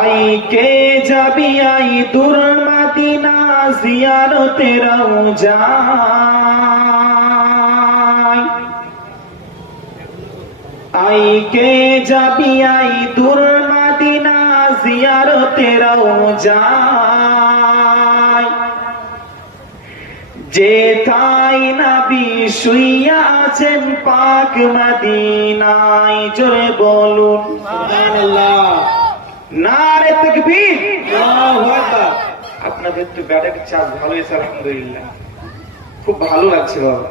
I K যাবি I দূর Medina জিয়ারতে রওজা আই কে যাবি আই দূর মদিনা জিয়ারতে রওজা যেথায় নবী শুইয়া আছেন পাক মদিনায়। জোরে বলুন সুবহানাল্লাহ, নারে তাকবীর, আল্লাহু আকবার। আপনাদের তো ব্যাটার চাপ ভালো হয়েছে আলহামদুলিল্লাহ, খুব ভালো লাগছে বাবা।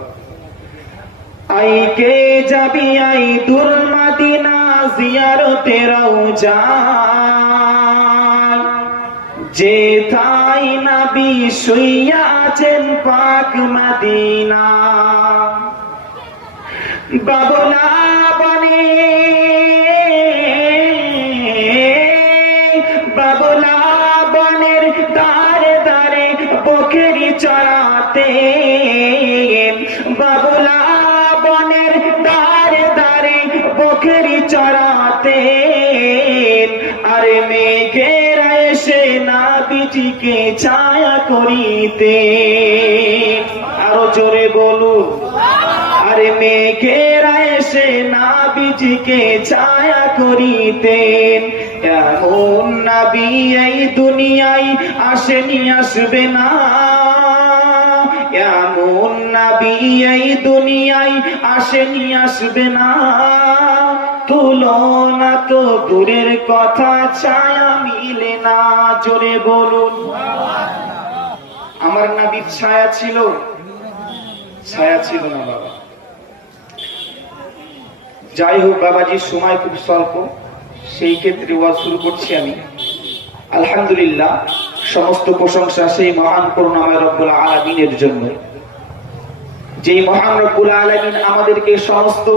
আই কে যাবি আই দূর মদিনা জিয়ারতে রওজা যেথায় নবী শুইয়া আছেন পাক মদিনা। বাবলা বনে বাবলা বনের দারে দারে বকরি চড়াতে বাবলা বনের দারে দারে বকরি চড়াতে আরে মেঘেরা এসে নাবিজিকে ছায়া করিতে। আরো জোরে বলুন, আরে মেঘেরা এসে নাবিজিকে ছায়া করিতেন। এমন নবী এই দুনিয়ায় আসেনি, আসবে না। এমন নবী এই দুনিয়ায় আসেনি, আসবে না। তুলনা তো দূরের কথা, ছায়া মিলে না। জোরে বলুন, আমার নবীর ছায়া ছিল? ছায়া ছিল না বাবা। যাই হোক বাবাজির সময় খুব স্বল্প, সেই ক্ষেত্রে ওয়াজ শুরু করছি আমি। আলহামদুলিল্লাহ, সমস্ত প্রশংসা সেই মহান করুণাময় রব্বুল আলামিনের জন্য, যেই মহান রব্বুল আলামিন আমাদেরকে সমস্ত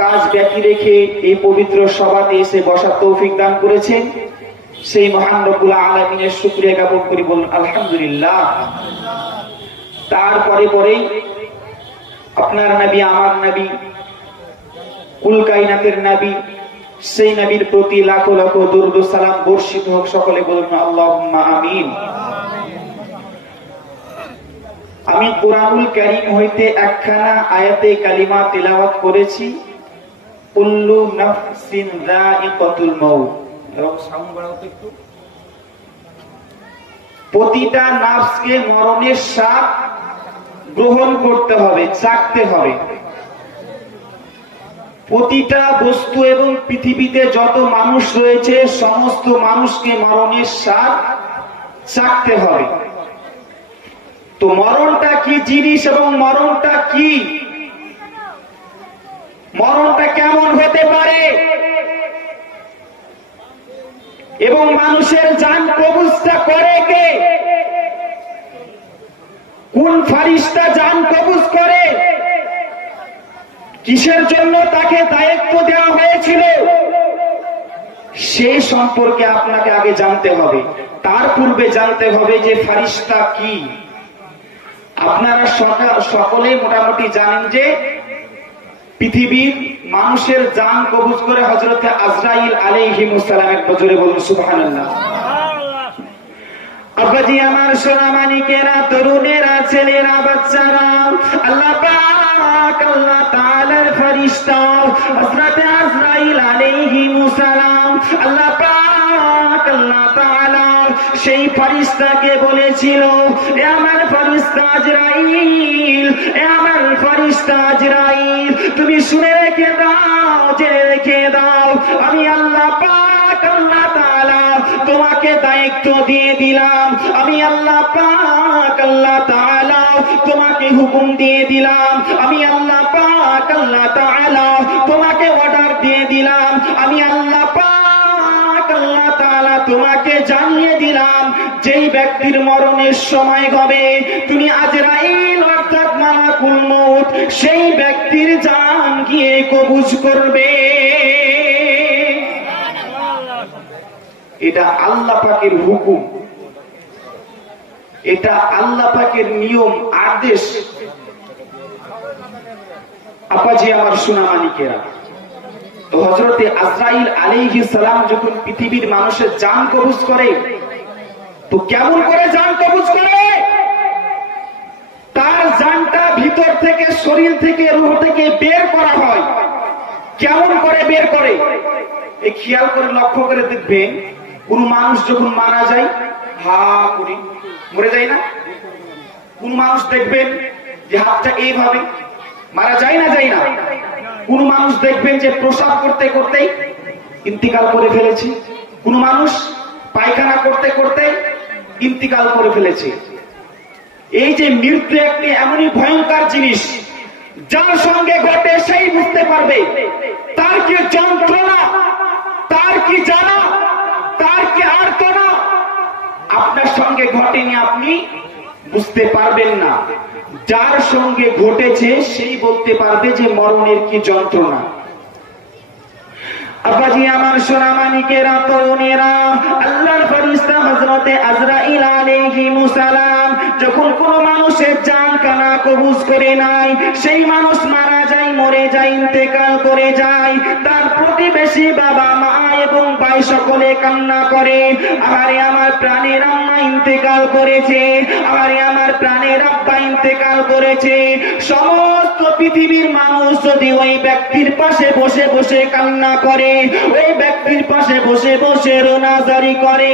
কাজ ব্যতি রেখে এই পবিত্র সভাতে এসে বসার তৌফিক দান করেছেন। সেই মহান রব্বুল আলামিনের শুকরিয়া জ্ঞাপন করি, বলুন আলহামদুলিল্লাহ। তারপরে পরে আপনার নবী, আমার নবী, কুল কায়নাতের নবী, সেই নবীর প্রতি লাখো লাখো দরুদ ও সালাম বর্ষিত হোক। সকলে বলুন আল্লাহুম্মা আমিন। আমি কুরআনুল কারীম হইতে একখানা আয়াতে কালিমা তিলাওয়াত করেছি, কুল্লু নাফসিন যায়িকাতুল মাউত। এবং সাউন্ড বাড়াও তো একটু। প্রতিটা নাফসকে মরণের স্বাদ গ্রহণ করতে হবে, চাখতে হবে। প্রতিটা বস্তু এবং পৃথিবীতে যত মানুষ রয়েছে সমস্ত মানুষকে মরণের স্বাদ চাখতে হবে। তো মরণটা কি জিনিস এবং মরণটা কি, মরণটা কেমন হতে পারে, এবং মানুষের জান কবুজটা করে কে, কোন ফারিস্তা জান কবুজ করে, কিসের জন্য তাকে দায়িত্ব দেওয়া হয়েছিল, সেই সম্পর্কে আপনাকে আগে জানতে হবে। তার পূর্বে জানতে হবে যে ফারিস্তা কি। আপনারা সকলেই মোটামুটি জানেন যে পৃথিবীর মানুষের জান কবুজ করে হযরতে আজরাইল আলাইহিস সালামের। জোরে বলুন সুবহানাল্লাহ। আব্বাজি আমার, সোনা মানিকেরা, তরুণেরা, ছেলেরা, বাচ্চারা, আল্লাহ পাক আল্লাহ তাআলার ফেরেশতা হযরতে আজরাইল আলাইহিস সালাম, আল্লাহ পাক আল্লাহ তাআলা সেই ফেরেশতাকে বলেছিল, এ আমার ফেরেশতা আজরাইল, এ আমার ফেরেশতা আজরাইল, তুমি শুনে রেখে দাও, জেনে রেখে দাও, আমি আল্লাহ পাক আল্লাহ তাআলা তোমাকে দায়িত্ব দিয়ে দিলাম। আমি আল্লাহ পাক আল্লাহ তাআলা তোমাকে হুকুম দিয়ে দিলাম। আমি আল্লাহ পাক আল্লাহ তাআলা তোমাকে অর্ডার দিয়ে দিলাম। আমি আল্লাহ পাক আল্লাহ তাআলা তোমাকে জানিয়ে দিলাম, যেই ব্যক্তির মরণের সময় হবে তুমি আজরাইল অর্থাৎ মালাকুল মউত সেই ব্যক্তির জান গিয়ে কবজ করবে। এটা আল্লাহ পাকের হুকুম, এটা আল্লাহ পাকের নিয়ম, আদেশ। আপাজি আমার সোনা মানিকেরা, তো হযরতে আজরাইল আলাইহিস সালাম যখন পৃথিবীর মানুষের জান কবজ করে, তো কেমন করে জান কবজ করে? তার জানটা ভিতর থেকে, শরীর থেকে, রূহ থেকে বের করা হয়। কেমন করে বের করে? এই খেয়াল করে লক্ষ্য করে দেখবেন, কোন মানুষ যখন মারা যায় হা করে মরে যায় না? কোন মানুষ দেখবেন যে হাতটা এইভাবে মারা যায় না, যায় না? কোন মানুষ দেখবেন যে প্রসাব করতে করতেই ইন্তিকাল করে ফেলেছে। কোন মানুষ পায়খানা করতে করতে ইন্তিকাল করে ফেলেছে। এই যে মৃত্যু একটি এমনই ভয়ঙ্কর জিনিস, যার সঙ্গে ঘটে সেই বুঝতে পারবে তার কি যন্ত্রণা, তার কি জানা, তার কি আর্তনা। আপনার সঙ্গে ঘটেনি, আপনি বুঝতে পারবেন না। যার সঙ্গে ঘটেছে সেই বলতে পারবে যে মরণের কি যন্ত্রণা। আব্বাজি আমার সোনা মানিকেরা, তরুণেরা, আল্লাহর ফেরেশতা হযরতে আজরাইল আলাইহিস সালাম যখন কোন মানুষের জান কানা কবজ করে নাই, সেই মানুষ মারা যায়, মরে যায়, ইন্তেকাল করে যায়, তার প্রতিবেশী বাবা মা এবং ভাই সকলে কান্না করে, আরে আমার প্রাণের আম্মা ইন্তেকাল করেছে, আরে আমার প্রাণের আব্বা ইন্তেকাল করেছে। সমস্ত পৃথিবীর মানুষ যদি ওই ব্যক্তির পাশে বসে বসে কান্না করে, ওই ব্যক্তির পাশে বসে বসে রোনাজারি করে,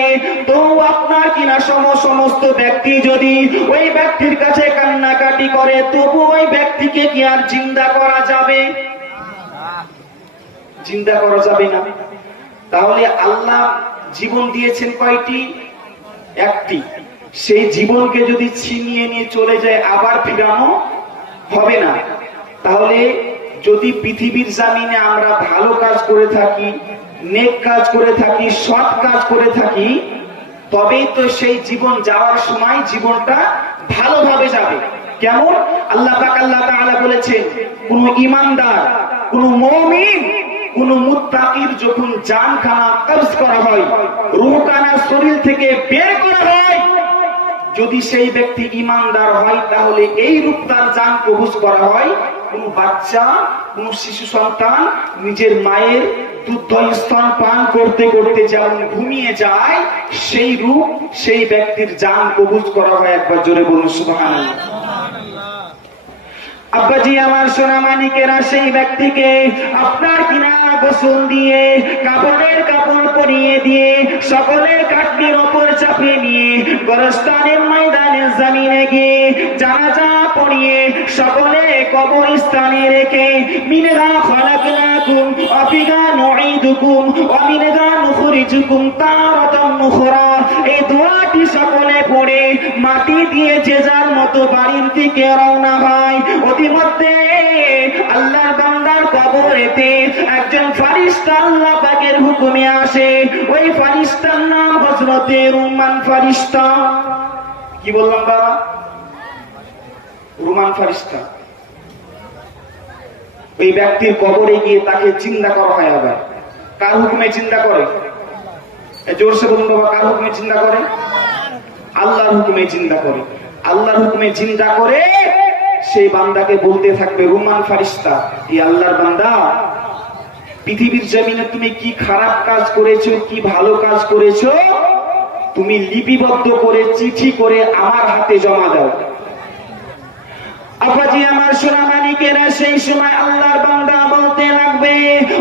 তো আপনার কিনা সমস্ত ব্যক্তি যদি ওই ব্যক্তির কাছে কান্নাকাটি করে, তবু ওই ব্যক্তিকে কি আর জিন্দা করা যাবে? জিন্দা করা যাবে না। তাহলে আল্লাহ জীবন দিয়েছেন কয়টি? একটি। সেই জীবনকে যদি ছিনিয়ে নিয়ে চলে যায়, আবার ফিরানো হবে না। তাহলে যদি পৃথিবীর জামিনে আমরা ভালো কাজ করে থাকি, নেক কাজ করে থাকি, সৎ কাজ করে থাকি, তবেই তো সেই জীবন যাওয়ার সময় জীবনটা ভালোভাবে যাবে। কেমন? আল্লাহ পাক আল্লাহ তাআলা বলেছেন, কোন ঈমানদার, কোন মুমিন, কোন মুত্তাকির যখন জান খানা কবজ করা হয়, রূহ খানা শরীর থেকে বের করা হয়, যদি সেই ব্যক্তি ঈমানদার হয়, তাহলে এই রূপ তার জান কবজ করা হয়। কোন বাচ্চা, কোন শিশু সন্তান নিজের মায়ের দুধ স্তন পান করতে করতে যেমন ঘুমিয়ে যায়, সেই রূপ সেই ব্যক্তির জান কবজ করা হয়। একবার জোরে বলুন সুবহানাল্লাহ। আব্বাজি আমার সোনা মানিকেরা, সেই ব্যক্তিকে আপনার কিনা গোসল দিয়ে, কাপড়ের কাপড় পরিয়ে দিয়ে, সকলের কাটনির ওপর চাপিয়ে নিয়ে গোরস্তানের ময়দানে জমিনে গিয়ে জানাজা পড়িয়ে সকলে কবরস্থানে রেখে, মিনহা খলাকনাকুম ওয়া ফিহা নুঈদুকুম ওয়া মিনহা নুখরিজুকুম তারাতান উখরা, এই দোয়াটি সকলে পড়ে মাটি দিয়ে যে যার মতো বাড়ির দিকে রওনা হয়। ইতিমধ্যে আল্লাহর বান্দার কবরেতে একজন ফেরেশতা আল্লাহ পাকের হুকুমে আসে। ওই ফেরেশতার নাম হযরতে রুমান ফেরেশতা। কি বললাম বাবা? রুমান ফেরেশতা। ওই ব্যক্তির কবরে গিয়ে তাকে চিন্তা করা হয়। আবার কার হুকুমে চিন্তা করে? জোরসে বলুন বাবা, কার হুকুমে চিন্তা করে? আল্লাহর হুকুমে চিন্তা করে। আল্লাহর হুকুমে চিন্তা করে সেই বান্দাকে বলতে থাকবে, রুমান ফেরেশতা, এই আল্লাহর বান্দা, পৃথিবীর জমিনে তুমি কি খারাপ কাজ করেছো, কি ভালো কাজ করেছো, তুমি লিপিবদ্ধ করে চিঠি করে আমার হাতে জমা দাও। আপাজি আমার সোনা মানিকেরা, সেই সময় আল্লাহর বান্দা বলতে লাগবে,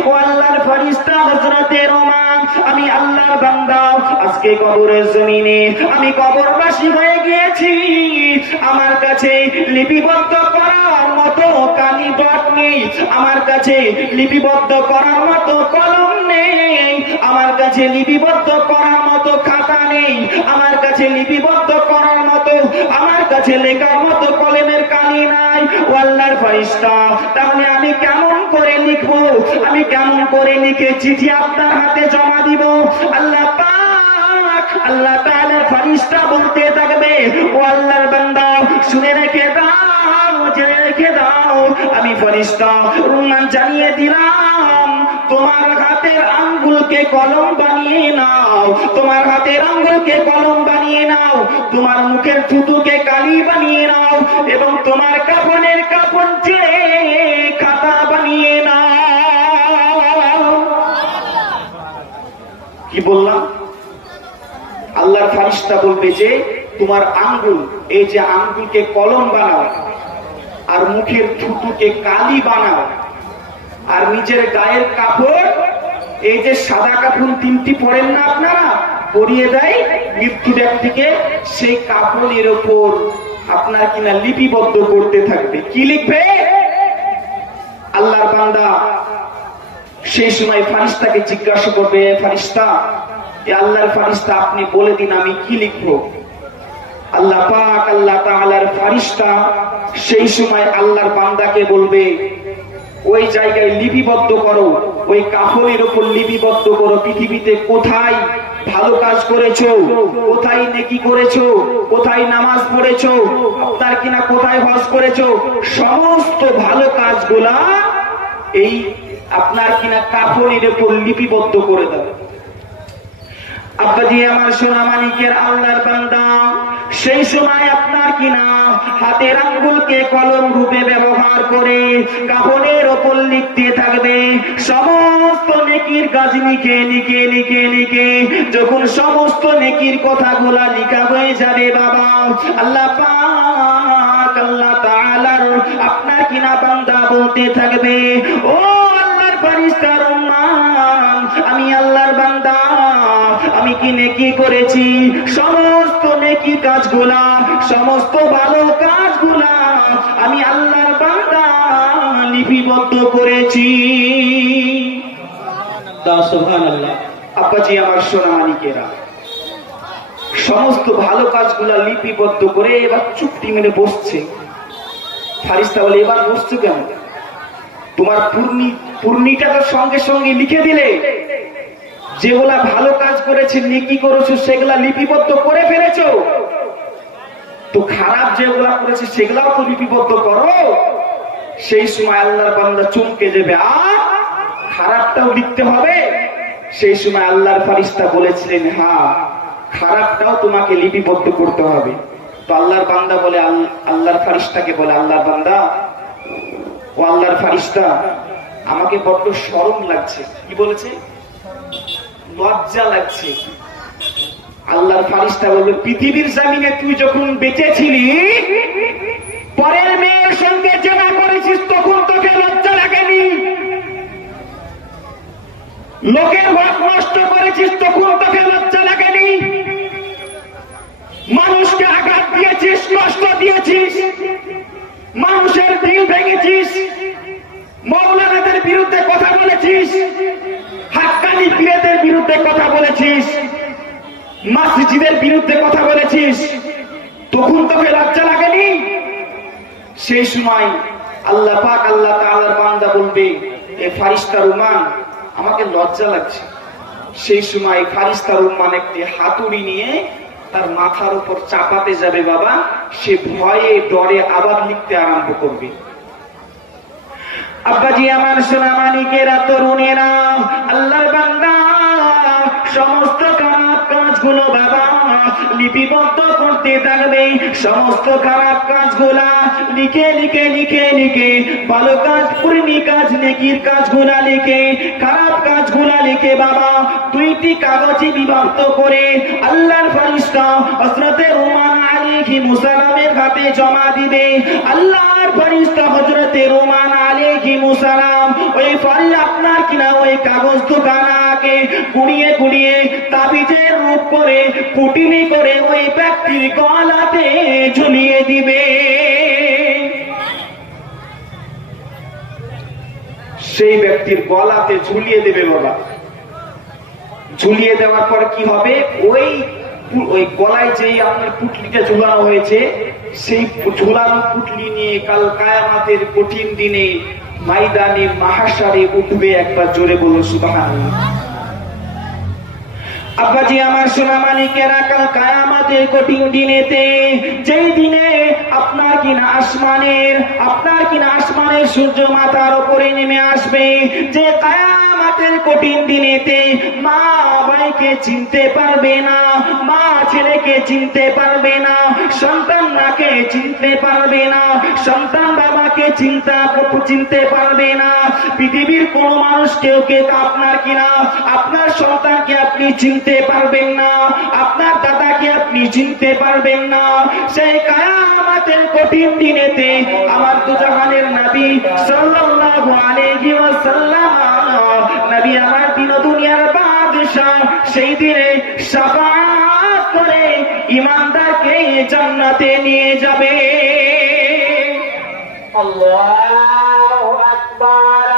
ও আল্লাহর ফেরেশতা হযরতে রুমান, আমি আল্লাহর বান্দা, আজকে কবরের জমিনে আমি কবরবাসী হয়ে গিয়েছি। আমার কাছে লিপিবদ্ধ করার মতো কালিবট নেই, আমার কাছে লিপিবদ্ধ করার মতো কলম নেই, আমার কাছে লিপিবদ্ধ করার মতো খাতা নেই, আমার কাছে লিপিবদ্ধ করার মতো, আমার কাছে লেখার মতো কলমের কালি নাই। ও আল্লাহর ফেরেশতা, তাহলে আমি কেমন করে লিখবো? আমি কেমন করে লিখে চিঠি আপনার হাতে জমা দিব? আল্লাহ পাক আল্লাহ তাআলার ফেরেশতা বলতে থাকবে, ও আল্লাহর বান্দা, শুনে রেখে দাও, জেনে রেখে দাও, আমি ফেরেশতা রুমান জানিয়ে দিলাম, তোমার হাতের আঙ্গুলকে কলম বানিয়ে নাও, তোমার হাতের আঙ্গুলকে কলম বানিয়ে নাও, তোমার মুখের থুতুকে কালি বানিয়ে নাও, এবং তোমার কাফনের কাফন ছেড়ে খাতা বানিয়ে নাও। কি বললাম? আল্লাহর ফারিস্তা বলবে যে তোমার আঙ্গুল, এই যে আঙ্গুলকে কলম বানাও, আর মুখের থুতুকে কালি বানাও, আর নিজের গায়ের কাপড়, এই যে সাদা কাপড় তিনটি পরেন না আপনারা, পরিয়ে দেয় মৃত্যু ব্যক্তিকে, সেই কাপড়ের ওপর আপনার কিনা লিপিবদ্ধ করতে থাকবে। কি লিখবে? আল্লাহর বান্দা সেই সময় ফারিস্তাকে জিজ্ঞাসা করবে, ফারিস্তা, এ আল্লাহর ফারিস্তা আপনি বলে দিন আমি কি লিখবো। আল্লাহ পাক, আল্লাহ তাআলার ফারিস্তা সেই সময় আল্লাহর বান্দাকে বলবে ওই জায়গায় লিপিবদ্ধ করো, ওই কাফনের উপর লিপিবদ্ধ করো, পৃথিবীতে কোথায় ভালো কাজ করেছো, কোথায় নেকি করেছো, কোথায় নামাজ পড়েছো, আপনার কিনা কোথায় হজ করেছো, সমস্ত ভালো কাজগুলা এই আপনার কিনা কাফনের উপর লিপিবদ্ধ করে দাও। আব্বাজি আমার সোনা মানিকের আল্লাহর বান্দা সেই সময় আপনার কিনা হাতের আঙ্গুলকে কলম রূপে ব্যবহার করে কাফনের ওপর লিখতে থাকবে সমস্ত নেকির কাজ, লিখে লিখে লিখে লিখে যখন সমস্ত নেকির কথাগুলা লিখা হয়ে যাবে বাবা, আল্লাহ পাক আল্লাহ তাআলার আপনার কিনা বান্দা বলতে থাকবে, ও আল্লাহর ফেরেশতার উম্মাত, আমি আল্লাহর বান্দা, আমি কি নেকি করেছি, সমস্ত নেকি কাজগুলা, সমস্ত ভালো কাজগুলা আমি আল্লাহর বান্দা লিপিবদ্ধ করেছি। সুবহানাল্লাহ। আব্বাজি আমার সোনা মানিকেরা, সমস্ত ভালো কাজগুলা লিপিবদ্ধ করে এবার চুপটি মেরে বসছে। ফারিস্তা বলে, এবার বসছো কেন? তোমার পূর্ণিটা তো সঙ্গে সঙ্গে লিখে দিলে, যেগুলা ভালো কাজ করেছে, নেকি করেছো, সেগুলা লিপিবদ্ধ করে ফেলেছো, তো খারাপ যেগুলা করেছে সেগুলাও তো লিপিবদ্ধ করো। সেই সময় আল্লাহর বান্দা চমকে যাবে, আর খারাপটাও লিখতে হবে? সেই সময় আল্লাহর ফারিস্তা বলেছিলেন, হ্যাঁ, খারাপটাও তোমাকে লিপিবদ্ধ করতে হবে। তো আল্লাহর বান্দা বলে, আল্লাহর ফারিস্তাকে বলে, আল্লাহর বান্দা, ও আল্লাহর ফারিস্তা, আমাকে বড্ড শরম লাগছে। কি বলেছে? লজ্জা লাগছে। আল্লাহর ফারিস্তা বলল, পৃথিবীর জমিনে তুই যখন বেঁচে ছিলি, পরের মেয়ের সঙ্গে জেনা করেছিস, তখন তোকে লজ্জা লাগেনি? লোকের হক নষ্ট করেছিস, তখন তোকে লজ্জা লাগেনি? মানুষকে আঘাত দিয়েছিস, কষ্ট দিয়েছিস, মানুষের দিল ভেঙেছিস, মৌলানাদের বিরুদ্ধে কথা বলেছিস, হাক্কানি পীরদের বিরুদ্ধে কথা বলেছিস, মসজিদের বিরুদ্ধে কথা বলেছিস, তখন তোকে লজ্জা লাগেনি? সেই সময় আল্লাহ পাক আল্লাহ তাআলার বান্দা বলবে, এ ফারিস্তার উম্মান, আমাকে লজ্জা লাগছে। সেই সময় ফারিস্তার উম্মান একটি হাতুড়ি নিয়ে তার মাথার উপর চাপাতে যাবে বাবা, সে ভয়ে ডরে আবার লিখতে আরম্ভ করবে। আব্বাজি আমার সোনা মানিকেরা, তরুণেরা, আল্লাহর বান্দা সমস্ত খারাপ কাজগুলো বাবা লিপিবদ্ধ করতে থাকবে, সমস্ত খারাপ কাজগুলা লিখে লিখে লিখে লিখে, ভালো কাজ, পুরনি কাজ, নেকির কাজগুলা লিখে, খারাপ কাজগুলা লিখে বাবা দুইটি কাগজে বিভক্ত করে আল্লাহর ফেরেশতা হযরতে ওমর আলাইহিস সালামের হাতে জমা দিবে। আল্লাহর ফেরেশতা হযরতে ওমর আলাইহিস সালাম ওই ফাইল আপনার কিনা ওই কাগজ দুখানাকে কুড়িয়ে কুড়িয়ে তাবিজের রূপ করে কুটিনি করে ওই ব্যক্তির গলাতে ঝুলিয়ে দিবে। সেই ব্যক্তির গলাতে ঝুলিয়ে দেবে বাবা। ঝুলিয়ে দেওয়ার পর কি হবে, ওই গলায় যেই আপনার পুটলিটা ঝুলানো হয়েছে, সেই ঝুলানো পুটলি নিয়ে কাল কিয়ামতের কঠিন দিনে ময়দানে মাহশারে উঠবে। একবার জোরে বলুন সুবহানাল্লাহ। আব্বাজি আমার সোনা মানিকেরা, কাল কিয়ামতের কঠিন দিনেতে, যেই দিনে আপনার কিনা আসমানের সূর্য মাথার উপরে নেমে আসবে, যে কিয়ামত কিয়ামতের কঠিন দিনেতে মা ভাইকে চিনতে পারবে না, মা ছেলেকে চিনতে পারবে না, সন্তান মাকে চিনতে পারবে না, সন্তান বাবাকে চিনতে পারবে না। পৃথিবীর কোন মানুষ কেউ আপনার কিনা আপনার সন্তানকে আপনি চিনতে পারবেন না, আপনার দাদাকে আপনি চিনতে পারবেন না। সেই কিয়ামতের কঠিন দিনেতে আমার দুজাহানের নবী সাল্লাল্লাহু আলাইহি ওয়াসাল্লাম, নবী আমার দিন দুনিয়ার বাদশা, সেই দিনে শাফাআত করে ঈমানদারকে জান্নাতে নিয়ে যাবে। আল্লাহু আকবার।